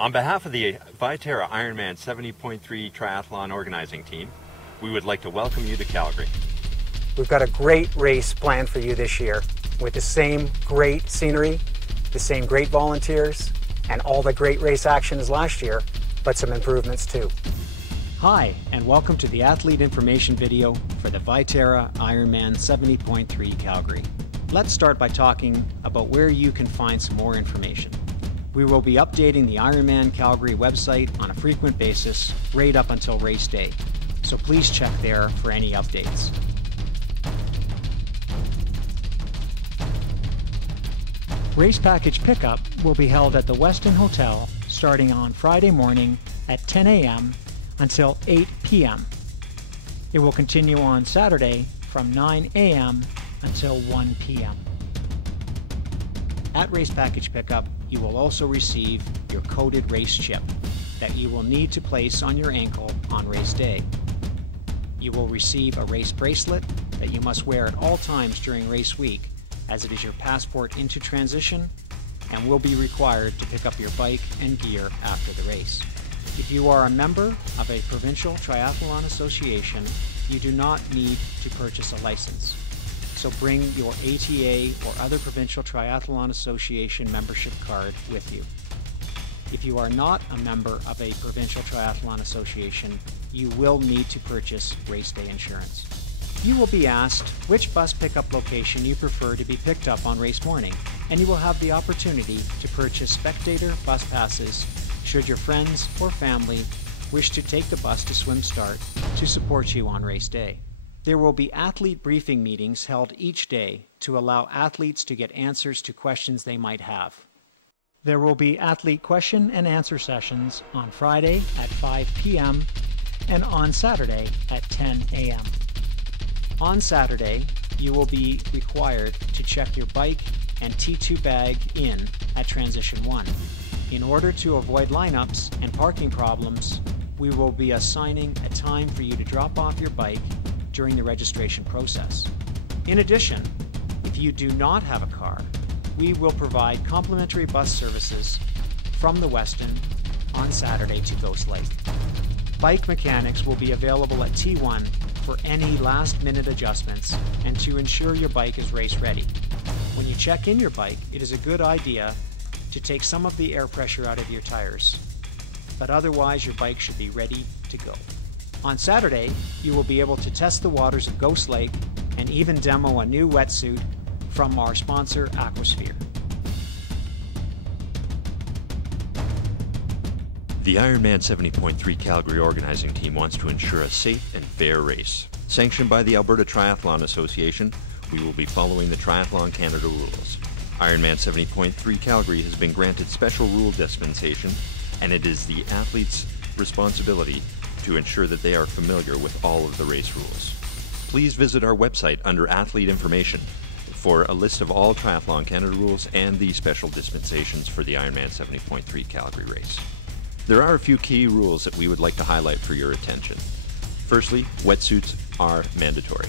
On behalf of the Viterra Ironman 70.3 Triathlon organizing team, we would like to welcome you to Calgary. We've got a great race planned for you this year with the same great scenery, the same great volunteers, and all the great race action as last year, but some improvements too. Hi, and welcome to the athlete information video for the Viterra Ironman 70.3 Calgary. Let's start by talking about where you can find some more information. We will be updating the Ironman Calgary website on a frequent basis right up until race day, so please check there for any updates. Race package pickup will be held at the Westin Hotel starting on Friday morning at 10 a.m. until 8 p.m. It will continue on Saturday from 9 a.m. until 1 p.m. At race package pickup, you will also receive your coded race chip that you will need to place on your ankle on race day. You will receive a race bracelet that you must wear at all times during race week, as it is your passport into transition and will be required to pick up your bike and gear after the race. If you are a member of a provincial triathlon association, you do not need to purchase a license. So bring your ATA or other provincial triathlon association membership card with you. If you are not a member of a provincial triathlon association, you will need to purchase race day insurance. You will be asked which bus pickup location you prefer to be picked up on race morning, and you will have the opportunity to purchase spectator bus passes should your friends or family wish to take the bus to swim start to support you on race day. There will be athlete briefing meetings held each day to allow athletes to get answers to questions they might have. There will be athlete question and answer sessions on Friday at 5 p.m. and on Saturday at 10 a.m. On Saturday, you will be required to check your bike and T2 bag in at Transition 1. In order to avoid lineups and parking problems, we will be assigning a time for you to drop off your bike during the registration process. In addition, if you do not have a car, we will provide complimentary bus services from the Westin on Saturday to Ghost Lake. Bike mechanics will be available at T1 for any last-minute adjustments and to ensure your bike is race ready. When you check in your bike, it is a good idea to take some of the air pressure out of your tires, but otherwise your bike should be ready to go. On Saturday, you will be able to test the waters of Ghost Lake and even demo a new wetsuit from our sponsor, Aquasphere. The Ironman 70.3 Calgary organizing team wants to ensure a safe and fair race. Sanctioned by the Alberta Triathlon Association, we will be following the Triathlon Canada rules. Ironman 70.3 Calgary has been granted special rule dispensation, and it is the athletes' responsibility to ensure that they are familiar with all of the race rules. Please visit our website under Athlete Information for a list of all Triathlon Canada rules and the special dispensations for the Ironman 70.3 Calgary race. There are a few key rules that we would like to highlight for your attention. Firstly, wetsuits are mandatory.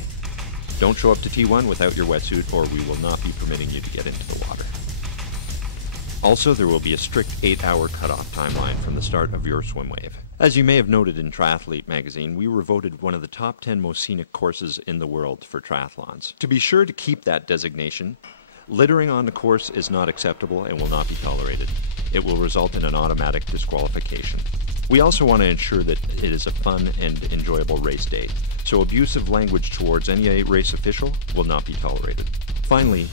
Don't show up to T1 without your wetsuit, or we will not be permitting you to get into the water. Also, there will be a strict 8-hour cutoff timeline from the start of your swim wave. As you may have noted in Triathlete magazine, we were voted one of the top 10 most scenic courses in the world for triathlons. To be sure to keep that designation, littering on the course is not acceptable and will not be tolerated. It will result in an automatic disqualification. We also want to ensure that it is a fun and enjoyable race day, so abusive language towards any race official will not be tolerated. Finally,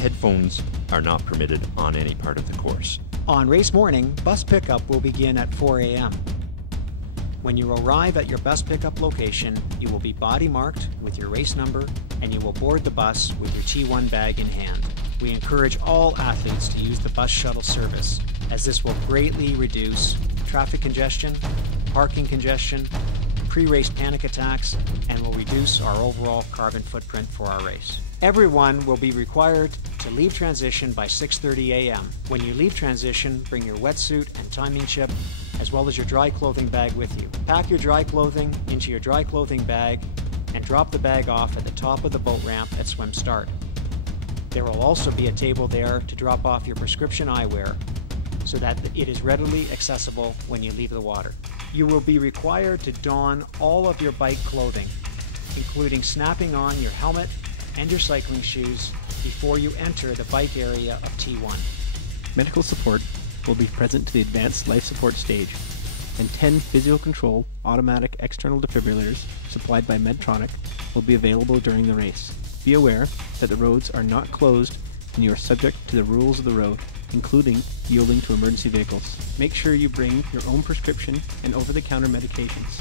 headphones are not permitted on any part of the course. On race morning, bus pickup will begin at 4 a.m. When you arrive at your bus pickup location, you will be body marked with your race number and you will board the bus with your T1 bag in hand. We encourage all athletes to use the bus shuttle service, as this will greatly reduce traffic congestion, parking congestion, pre-race panic attacks, and will reduce our overall carbon footprint for our race. Everyone will be required to leave transition by 6:30 a.m. When you leave transition, bring your wetsuit and timing chip, as well as your dry clothing bag with you. Pack your dry clothing into your dry clothing bag and drop the bag off at the top of the boat ramp at swim start. There will also be a table there to drop off your prescription eyewear, so that it is readily accessible when you leave the water. You will be required to don all of your bike clothing, including snapping on your helmet and your cycling shoes before you enter the bike area of T1. Medical support will be present to the advanced life support stage, and 10 physio-controlled automatic external defibrillators supplied by Medtronic will be available during the race. Be aware that the roads are not closed and you are subject to the rules of the road, including yielding to emergency vehicles. Make sure you bring your own prescription and over-the-counter medications,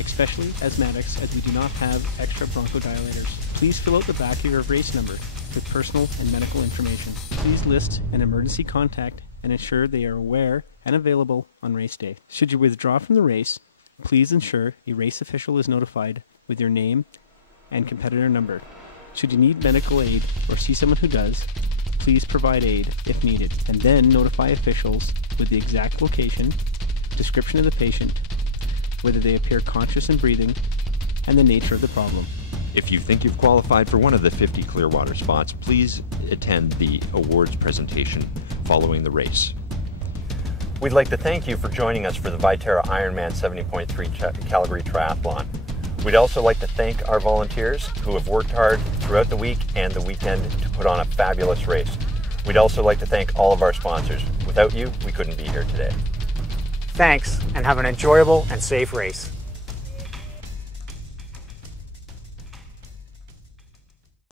especially asthmatics, as we do not have extra bronchodilators. Please fill out the back of your race number with personal and medical information. Please list an emergency contact and ensure they are aware and available on race day. Should you withdraw from the race, please ensure a race official is notified with your name and competitor number. Should you need medical aid or see someone who does, please provide aid if needed, and then notify officials with the exact location, description of the patient, whether they appear conscious and breathing, and the nature of the problem. If you think you've qualified for one of the 50 Clearwater spots, please attend the awards presentation following the race. We'd like to thank you for joining us for the Viterra Ironman 70.3 Calgary Triathlon. We'd also like to thank our volunteers who have worked hard throughout the week and the weekend to put on a fabulous race. We'd also like to thank all of our sponsors. Without you, we couldn't be here today. Thanks, and have an enjoyable and safe race.